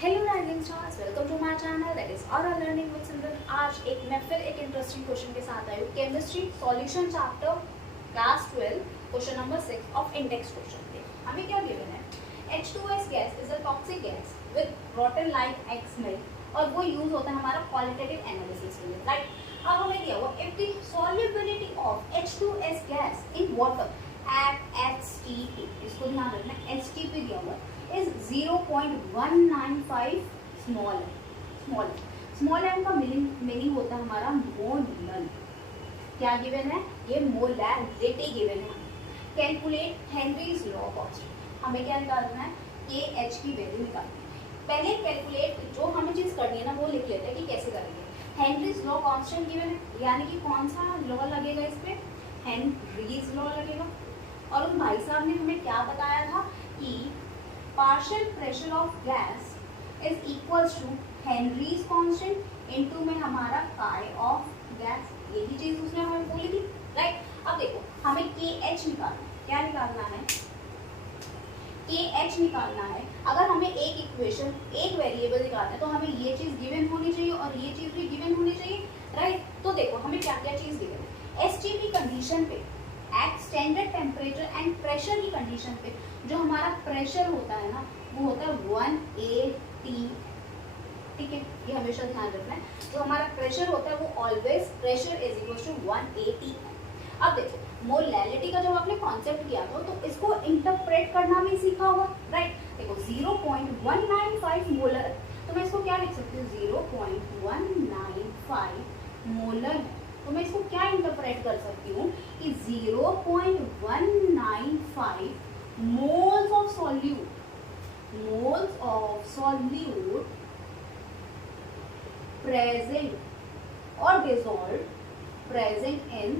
Hello rising stars, welcome to my channel that is oral learning with Simran. आज मैं फिर एक इंटरेस्टिंग क्वेश्चन के साथ आई हूँ। Chemistry solution chapter class 12 question number 6 of index question पे हमें क्या गिवन है? H2S gas is a toxic gas with रॉटन like egg smell और वो यूज होता है हमारा क्वालिटेटिव एनालिसिस के लिए, राइट? अब हमें दिया हुआ if the solubility of H2S gas in water at HTP, इसको ध्यान रखना, HTP दिया हुआ is 0.195 स्मॉल है। स्मॉल एम का मीनिंग होता है हमारा मोलर। क्या गिवन है? ये मोलैरिटी गिवन है। कैलकुलेट हेनरीज लॉ कांस्टेंट, हमें क्या निकालना है? KH की वैल्यू निकालनी है। पहले कैलकुलेट जो हमें चीज करनी है ना वो लिख लेते हैं कि कैसे करेंगे। हेनरीज लॉ कांस्टेंट गिवन है, यानी कि कौन सा लॉ लगेगा इस पे? हेनरीज लॉ लगेगा। और उस भाई साहब ने हमें क्या बताया था कि partial pressure of gas is equals to Henry's constant into में हमारा chi of gas, यही चीज उसने हमें बोली थी, राइट? अब देखो हमें KH निकालना है। क्या निकालना है? KH निकालना है। अगर हमें एक इक्वेशन एक वेरिएबल निकालना है तो हमें ये चीज गिवन होनी चाहिए और ये चीज भी गिवन होनी चाहिए, राइट? तो देखो हमें क्या क्या चीज गिवन है। STP कंडीशन पे at standard temperature and pressure की कंडीशन पे जो हमारा प्रेशर होता है ना वो होता है 180, ठीक है? ये हमेशा ध्यान रखना है। जो हमारा प्रेशर होता है वो always pressure is equal to 180। अब देखो मोलैरिटी का जब आपने कॉन्सेप्ट किया था तो इसको इंटरप्रेट करना भी सीखा होगा, राइट? देखो 0.195 मोलर, तो मैं इसको क्या लिख सकती हूँ? 0.195 मोलर है, तो मैं इसको क्या इंटरप्रेट कर सकती हूँ कि 0.195 moles of solute present or dissolved present in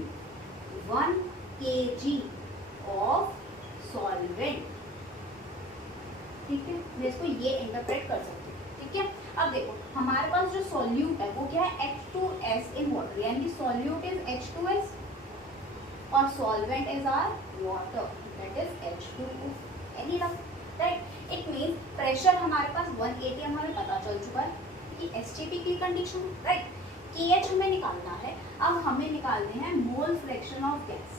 1 kg of solvent, ठीक है? मैं इसको ये इंटरप्रेट कर सकती हूँ, ठीक है? अब देखो हमारे पास जो सॉल्यूट है वो क्या है? H2S इन वाटर, यानी कि सॉल्यूट इज H2S और solvent is are water, that is H2O, any right? It means pressure हमारे पास 180 हमें पता चल चुका है कि STP की कंडीशन, राइट? KH हमें निकालना है। अब हमें निकालने हैं मोल फ्रैक्शन ऑफ गैस।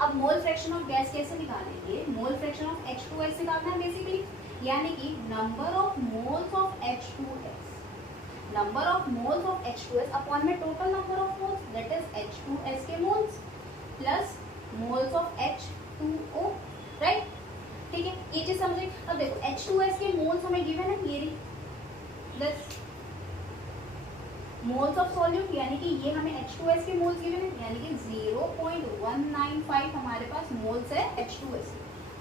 अब मोल फ्रैक्शन ऑफ गैस कैसे निकालेंगे? मोल फ्रैक्शन ऑफ H2S निकालना है बेसिकली, यानी कि number of moles of H2S, number of moles of H2S upon में total number of moles, that is H2S के moles plus moles of H2O, right? ठीक है, ये चीज समझे। अब देखो H2S के मोल्स हमें गिवन है, ये प्लस मोल्स ऑफ सॉल्यूट, यानी कि ये हमें H2S के मोल्स गिवन है, यानी कि 0.195 हमारे पास मोल्स है H2S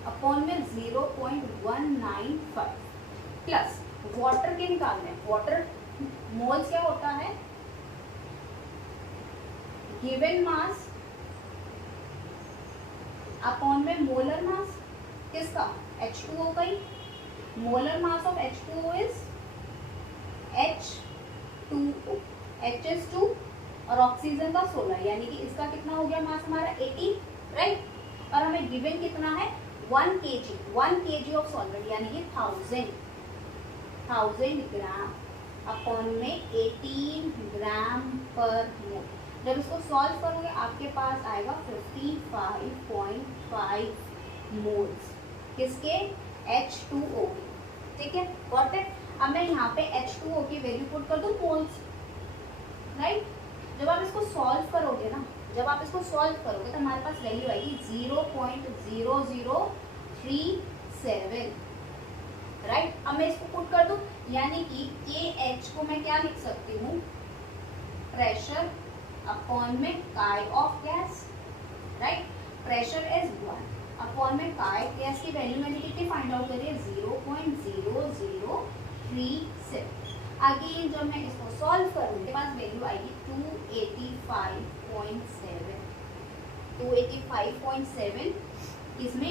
अपॉन में 0.195 प्लस वाटर के निकालने हैं। वाटर मोल्स क्या होता है? गिवन मास अपॉन में मोलर मास, किसका? H2O का ही। Molar mass of H2O is H2O, H is 2 और ऑक्सीजन का 16, यानी कि इसका कितना हो गया मास हमारा 80, राइट? और हमें गिवन कितना है? 1 kg ऑफ सॉल्वेंट, यानी कि 1000 ग्राम अपॉन में 18 ग्राम पर मोल। जब इसको सॉल्व करोगे आपके पास आएगा 55.5 मोल्स, किसके? H2O, ठीक है? Got it? अब मैं यहाँ पे H2O की वैल्यू पुट कर दूं मोल्स, राइट? जब आप इसको सॉल्व करोगे ना, तो हमारे पास वैल्यू आएगी 0.0037, राइट? अब मैं इसको पुट कर दूं, यानी कि KH को मैं क्या लिख सकती हूँ? प्रेशर अपॉन में chi of gas, right? Pressure is 1 upon में chi गैस की वैल्यू मैंने कितनी फाइंड आउट करी है? 0.0037। आगे जब मैं इसको सॉल्व करूँ मेरे पास वैल्यू आएगी 285.7 इसमें